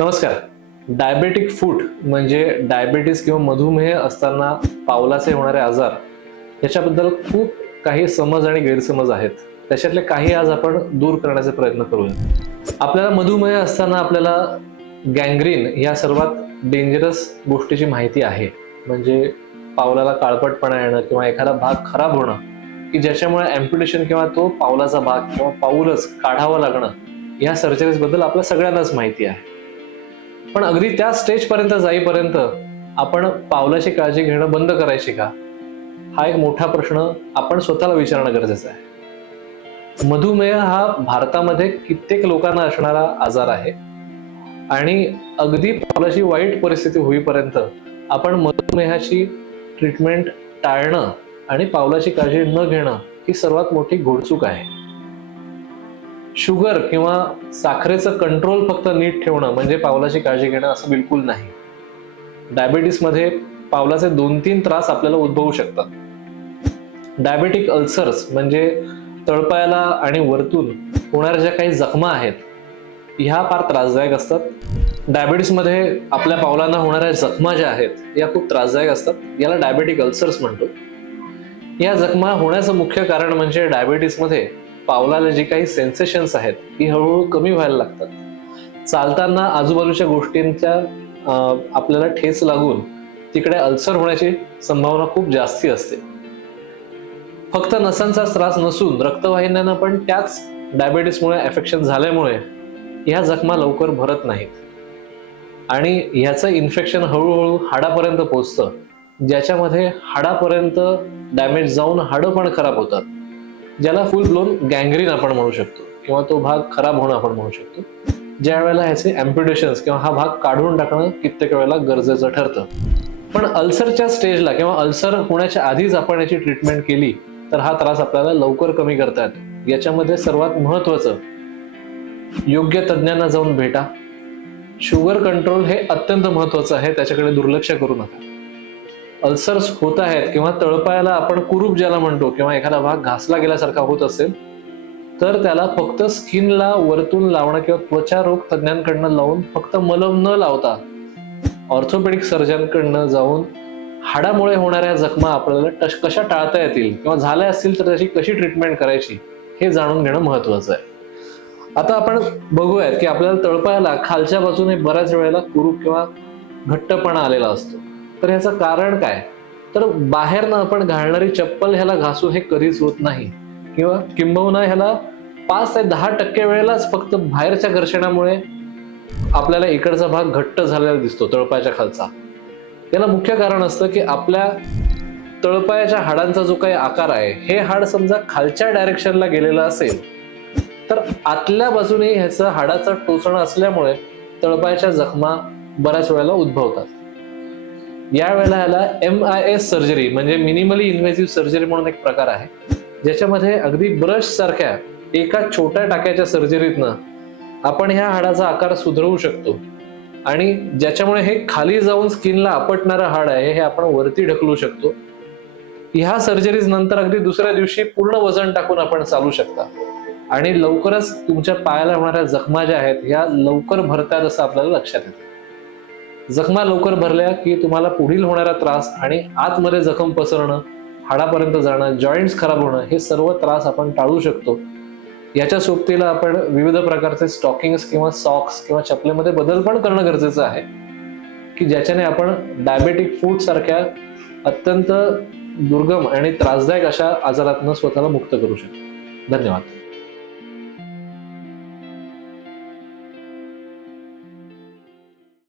नमस्कार. डायबेटिक फूट म्हणजे डायबिटीस किंवा मधुमेह असताना पावलाचे होणारे आजार याच्याबद्दल खूप काही समज आणि गैरसमज आहेत. त्याच्यातले काही आज आपण दूर करण्याचा प्रयत्न करूया. आपल्याला मधुमेह असताना आपल्याला गँग्रीन या सर्वात डेंजरस गोष्टीची माहिती आहे. म्हणजे पावलाला काळपटपणा येणं किंवा एखादा भाग खराब होणं की ज्याच्यामुळे अँप्युटेशन किंवा तो पावलाचा भाग किंवा पाऊलच काढावं लागणं, या सर्जरीज बद्दल आपल्या सगळ्यांनाच माहिती आहे. पण अगदी त्या स्टेज पर्यंत जाईपर्यंत आपण पावलाची काळजी घेणं बंद करायची का, हा एक मोठा प्रश्न आपण स्वतःला विचारणं गरजेचं आहे. मधुमेह हा भारतामध्ये कित्येक लोकांना असणारा आजार आहे आणि अगदी पावलाची वाईट परिस्थिती होईपर्यंत आपण मधुमेहाची ट्रीटमेंट टाळणं आणि पावलाची काळजी न घेणं ही सर्वात मोठी घोडचूक आहे. शुगर किंवा साखरेचं कंट्रोल फक्त नीट ठेवणं म्हणजे पावलाची काळजी घेणं असं बिलकुल नाही. डायबिटीसमध्ये पावलाचे 2-3 त्रास आपल्याला उद्भवू शकतात. डायबेटिक अल्सर्स म्हणजे तळपायाला आणि वरतून होणाऱ्या ज्या काही जखमा आहेत ह्या फार त्रासदायक असतात. डायबिटीसमध्ये आपल्या पावलांना होणाऱ्या जखमा ज्या आहेत या खूप त्रासदायक असतात. याला डायबेटिक अल्सर्स म्हणतो. या जखमा होण्याचं मुख्य कारण म्हणजे डायबिटीसमध्ये पावलाला जी काही सेन्सेशन्स आहेत ही हळूहळू कमी व्हायला लागतात. चालताना आजूबाजूच्या गोष्टींच्या आपल्याला ठेच लागून तिकडे अल्सर होण्याची संभावना खूप जास्ती असते. फक्त नसांचा त्रास नसून रक्तवाहिन्यांना पण त्याच डायबिटीसमुळे अफेक्शन झाल्यामुळे ह्या जखमा लवकर भरत नाहीत आणि ह्याचं इन्फेक्शन हळूहळू हाडापर्यंत पोहोचतं, ज्याच्यामध्ये हाडापर्यंत डॅमेज जाऊन हाडं पण खराब होतात, ज्याला फुल ब्लोन गँग्रीन आपण म्हणू शकतो किंवा तो भाग खराब होणं आपण म्हणू शकतो. ज्या वेळेला ह्याचे अँप्युटेशन्स किंवा हा भाग काढून टाकणं कित्येक वेळेला गरजेचं ठरतं. पण अल्सरच्या स्टेजला किंवा अल्सर होण्याच्या आधीच आपण याची ट्रीटमेंट केली तर हा त्रास आपल्याला लवकर कमी करता येतो. याच्यामध्ये सर्वात महत्वाचं, योग्य तज्ञांना जाऊन भेटा. शुगर कंट्रोल हे अत्यंत महत्वाचं आहे, त्याच्याकडे दुर्लक्ष करू नका. अल्सर्स होत आहेत किंवा तळपायाला आपण कुरूप ज्याला म्हणतो किंवा एखादा भाग घासला गेल्यासारखा होत असेल तर त्याला फक्त स्किनला वरतून लावणं किंवा त्वचा रोग तज्ञांकडनं लावून फक्त मलम न लावता ऑर्थोपेडिक सर्जनकडनं जाऊन हाडामुळे होणाऱ्या जखमा आपल्याला कशा टाळता येतील किंवा झाल्या असतील तर त्याची कशी ट्रीटमेंट करायची हे जाणून घेणं महत्वाचं आहे. आता आपण बघूयात की आपल्याला तळपायाला खालच्या बाजूने बऱ्याच वेळेला कुरूप किंवा घट्टपणा आलेला असतो. तर ह्याचं कारण काय, तर बाहेरनं आपण घालणारी चप्पल ह्याला घासून हे कधीच होत नाही किंवा किंबहुना ह्याला 5 ते 10% वेळेलाच फक्त बाहेरच्या घर्षणामुळे आपल्याला इकडचा भाग घट्ट झालेला दिसतो तळपायाच्या खालचा. याला मुख्य कारण असतं की आपल्या तळपायाच्या हाडांचा जो काही आकार आहे हे हाड समजा खालच्या डायरेक्शनला गेलेलं असेल तर आतल्या बाजूने ह्याचं हाडाचं टोचणं असल्यामुळे तळपायाच्या जखमा बऱ्याच वेळेला उद्भवतात. या वेळेला ह्याला MIS सर्जरी म्हणजे मिनिमली इन्व्हेसिव्ह सर्जरी म्हणून एक प्रकार आहे, ज्याच्यामध्ये अगदी ब्रश सारख्या एका छोट्या टाक्याच्या सर्जरीतनं आपण ह्या हाडाचा आकार सुधारवू शकतो आणि ज्याच्यामुळे हे खाली जाऊन स्किनला आपटणारं हाड आहे हे आपण वरती ढकलू शकतो. ह्या सर्जरीज नंतर अगदी दुसऱ्या दिवशी पूर्ण वजन टाकून आपण चालू शकता आणि लवकरच तुमच्या पायाला होणाऱ्या जखमा ज्या आहेत ह्या लवकर भरतात असं आपल्याला लक्षात येतं. जखमा लवकर भरल्या की तुम्हाला पुढील होणारा त्रास आणि आतमध्ये जखम पसरणं, हाडापर्यंत जाणं, जॉईंट्स खराब होणं हे सर्व त्रास आपण टाळू शकतो. याच्या सोबतीला आपण विविध प्रकारचे स्टॉकिंग्स किंवा सॉक्स किंवा चपलेमध्ये बदल पण करणं गरजेचं आहे की ज्याच्याने आपण डायबेटिक फूट सारख्या अत्यंत दुर्गम आणि त्रासदायक अशा आजारातून स्वतःला मुक्त करू शकतो. धन्यवाद.